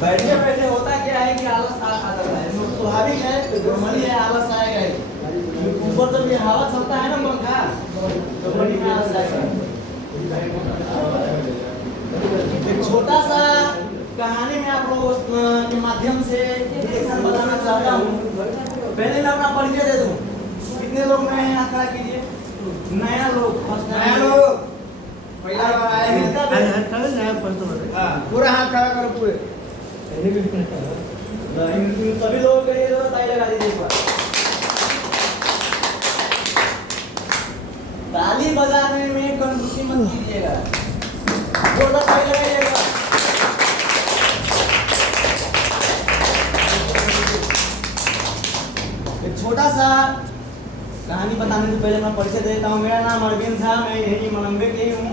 बैठे बैठे होता क्या है कि आलस आ जाता है, स्वाभाविक है, नॉर्मली है, आलस आएगा ही। ऊपर जब ये हवा चलता है ना पंखा, तो बॉडी में आलस आएगा। एक छोटा सा कहानी में आप लोगों के माध्यम से रिएक्शन बताना चाहता हूँ। पहले मैं अपना परिचय दे दूँ। कितने लोग नए हैं, हाथ खड़ा कीजिए। नया लोग पहिला बार आए हैं। पूरा हाथ खड़ा करो पूरे। सभी लोगों के लिए ताली लगा दीजिए एक बार। ताली बजाने में कंजूसी मत कीजिएगा, जोरदार ताली लगाइएगा। एक छोटा सा कहानी बताने से पहले मैं परिचय देता हूँ। मेरा नाम अरविंद था, मैं यही मलंबे के ही हूँ।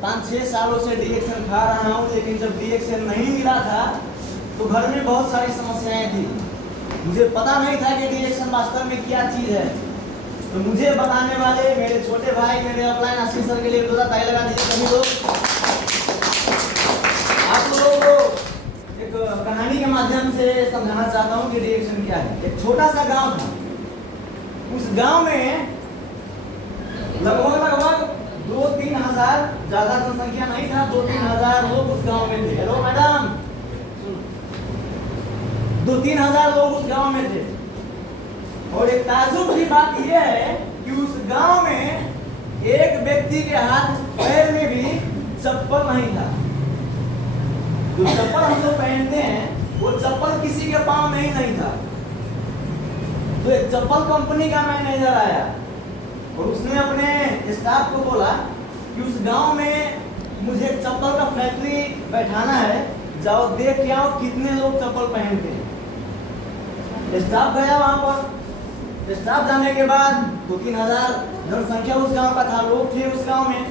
5-6 सालों से डिएक्शन खा रहा हूँ, लेकिन जब डिएक्शन नहीं मिला था तो घर में बहुत सारी समस्याएं थी। मुझे पता नहीं था कि डिएक्शन वास्तव में क्या चीज़ है। तो मुझे बताने वाले मेरे छोटे भाई, मेरे अपलाइन आशीष सर के लिए जोरदार ताली लगा दीजिए सभी लोग। आप लोगों को एक कहानी के माध्यम से समझाना चाहता हूँ कि डिएक्शन क्या है। एक छोटा सा गांव था। उस गांव में लगभग 2-3 हजार, ज्यादा जनसंख्या नहीं था, 2-3 हजार लोग उस गांव में थे। हेलो मैडम, 2-3 हजार लोग उस गांव में थे। और एक ताज्जुब की बात यह है कि उस गांव में एक व्यक्ति के हाथ पैर में भी चप्पल नहीं था। जो चप्पल हम लोग पहनते हैं वो चप्पल किसी के पांव में ही नहीं था। तो एक चप्पल कंपनी का मैनेजर आया और उसने अपने स्टाफ को बोला कि उस गांव में मुझे चप्पल का फैक्ट्री बैठाना है, जाओ देख के आओ कितने लोग चप्पल पहनते हैं। स्टाफ गया वहां पर। स्टाफ जाने के बाद 2-3 हजार जनसंख्या उस गांव का था, लोग थे उस गांव में।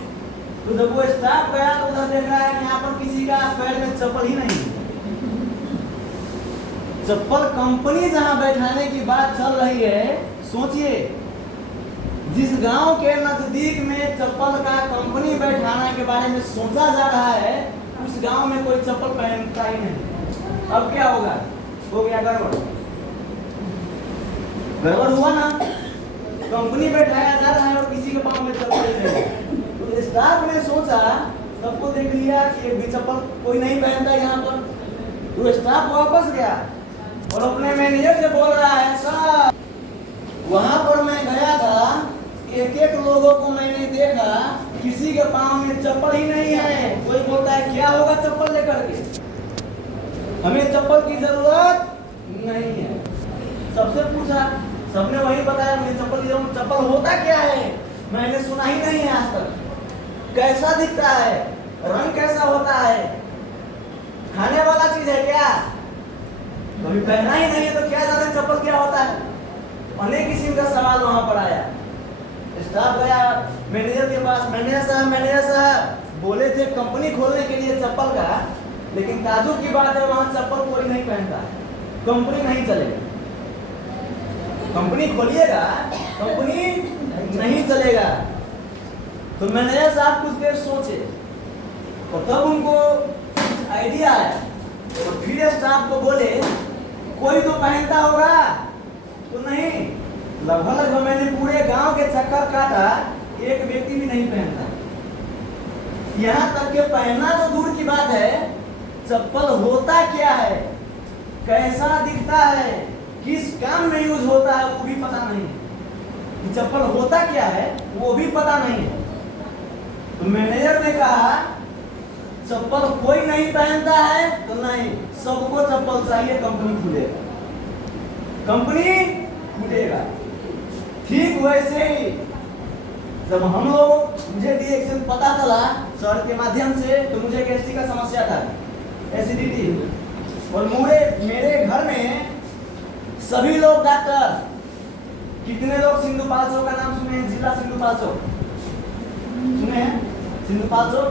तो जब वो स्टाफ गया तो उधर देख रहा है कि यहाँ पर किसी का पैर में चप्पल ही नहीं। चप्पल कंपनी जहां बैठाने की बात चल रही है, सोचिए, जिस गांव के नजदीक में चप्पल का कंपनी बैठाने के बारे में सोचा जा रहा है, उस गांव में कोई चप्पल पहनता ही नहीं। अब क्या होगा? हो गया गड़बड़। गड़बड़ हुआ ना, कंपनी बैठाया जा रहा है और किसी के पांव में चप्पल नहीं। तो स्टाफ ने सोचा, सबको देख लिया कि एक भी चप्पल कोई नहीं पहनता यहाँ पर। तो स्टाफ वापस गया और अपने मैनेजर से बोल रहा है, सर वहां पर मैं गया था, एक लोगों को मैंने देखा, किसी के पांव में चप्पल ही नहीं है। कोई बोलता है क्या होगा चप्पल लेकर के, हमें चप्पल की जरूरत नहीं है। सबसे पूछा, सबने वही बताया मुझे चप्पल की जरूरत। चप्पल होता क्या है मैंने सुना ही नहीं है आज तक। कैसा दिखता है, रंग कैसा होता है, खाने वाला चीज है क्या, कभी पहना ही नहीं है तो क्या जाने चप्पल क्या होता है। अनेक किस्म का सवाल वहां पर आया। स्टाफ गया मैनेजर के पास, मैनेजर साहब बोले थे कंपनी खोलने के लिए चप्पल का, लेकिन ताज्जुब की बात है वहां चप्पल कोई नहीं पहनता, कंपनी नहीं चलेगा। कंपनी खोलिएगा, कंपनी नहीं चलेगा। तो मैनेजर साहब कुछ देर सोचे और तब उनको आइडिया आया और फिर स्टाफ को बोले, कोई तो पहनता होगा। तो नहीं, लगभग मैंने पूरे गांव के चक्कर काटा, एक व्यक्ति भी नहीं पहनता। यहाँ तक कि पहनना तो दूर की बात है, चप्पल होता क्या है, कैसा दिखता है, किस काम में यूज होता है वो भी पता नहीं है। चप्पल होता क्या है वो भी पता नहीं है। तो मैनेजर ने कहा, चप्पल कोई नहीं पहनता है तो नहीं, सबको चप्पल चाहिए, कंपनी खुलेगा, कंपनी खुलेगा। ठीक वैसे ही जब हम लोग, मुझे डिएक्शन पता चला सर के माध्यम से, तो मुझे गैस्ट्रिक का समस्या था, एसिडिटी। और मेरे घर में सभी लोग डॉक्टर। कितने लोग सिंधुपाल चौक का नाम सुने हैं? जिला सिंधुपाल चौक सुने हैं? सिंधुपाल चौक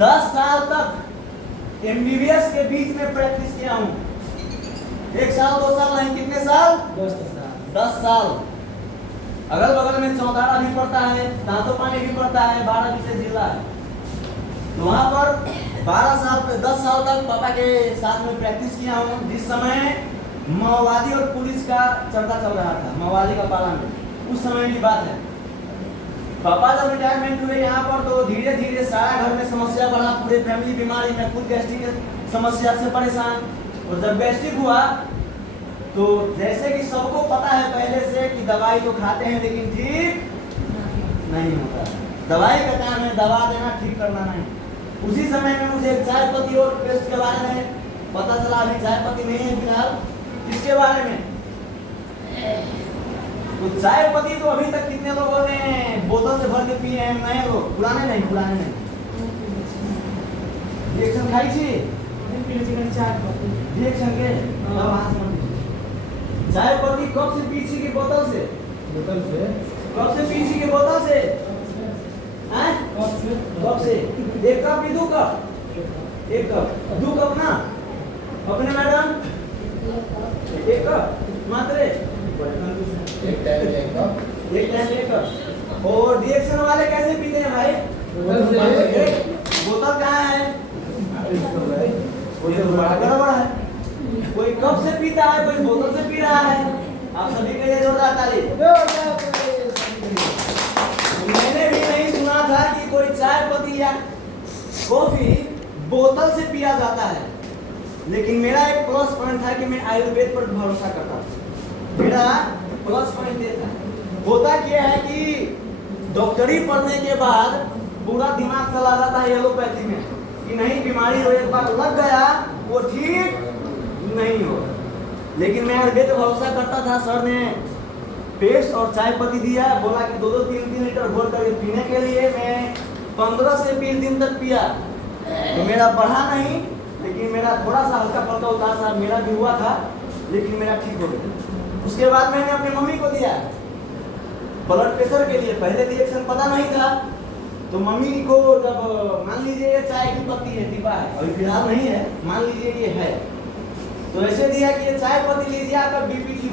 10 साल तक एमबीबीएस के बीच में प्रैक्टिस किया हूँ। 1 साल 2 साल नहीं, कितने साल? 10 साल। अगल बगल में चौतारा भी पड़ता है, दांतोपानी भी पड़ता है, 12 जिला है। तो वहां पर 12 साल 10 साल तक पापा के साथ में प्रैक्टिस किया हूँ, जिस समय माओवादी और पुलिस का चर्चा चल रहा था, माओवादी का पालन, उस समय की बात है। पापा जब रिटायरमेंट हुए यहाँ पर तो धीरे धीरे सारा घर में समस्या बढ़ा, पूरे फैमिली बीमारी में, खुद गैस्ट्रिक समस्या से परेशान। और जब गैस्ट्रिक हुआ तो जैसे कि सबको पता है पहले से कि दवाई तो खाते हैं लेकिन ठीक नहीं होता। दवाई का काम है दवा देना, ठीक करना नहीं। उसी समय में मुझे चाय पत्ती और पेस्ट के बारे में पता चला। अभी चाय पत्ती नहीं है फिलहाल, इसके बारे में तो चाय पत्ती तो अभी तक कितने लोगों ने बोतल से भर के पिए हैं? नए लोग, पुराने नहीं। रिएक्शन खाई छी रिएक्शन के चाय पत्ती कब से पी छी की बोतल से? कब से पी छी की बोतल से? हैं? कब से? 1 कप की 2 कप? 1 कप 2 कप ना? अपने मैडम 1 कप मात्र? एक टाइम 1 कप। और रिएक्शन वाले कैसे पीते हैं भाई? बोतल कहाँ है? कोई तो बड़ा है, कोई कप से पीता है, कोई बोतल से पी रहा है। आप सभी के लिए जोरदार ताली। मैंने भी नहीं सुना था कि कोई चाय पत्ती या कॉफी बोतल से पिया जाता है, लेकिन मेरा एक प्लस पॉइंट था कि मैं आयुर्वेद पर भरोसा करता था। मेरा प्लस पॉइंट ये था। होता क्या है कि डॉक्टरी पढ़ने के बाद पूरा दिमाग चला जाता है एलोपैथी में कि नहीं, बीमारी हो एक बार लग गया वो ठीक नहीं हो। लेकिन मैं आयुर्वेद पर भरोसा करता था। सर ने पेस्ट और चाय पत्ती दिया, बोला कि 2-2, 3-3 लीटर घोल करके पीने के लिए। मैं 15 से 20 दिन तक पिया तो मेरा बढ़ा नहीं, लेकिन मेरा थोड़ा सा हल्का फुल्का उतार सा मेरा भी हुआ था, लेकिन मेरा ठीक हो गया। उसके बाद मैंने अपनी मम्मी को दिया ब्लड प्रेशर के लिए। पहले रिएक्शन पता नहीं था तो मम्मी को जब मान लीजिए ये चाय की पत्ती है, डिब्बा है, अभी फिलहाल नहीं है, मान लीजिए ये है, तो ऐसे दिया कि ये चाय पत्ती लीजिए आपका बीपी ठीक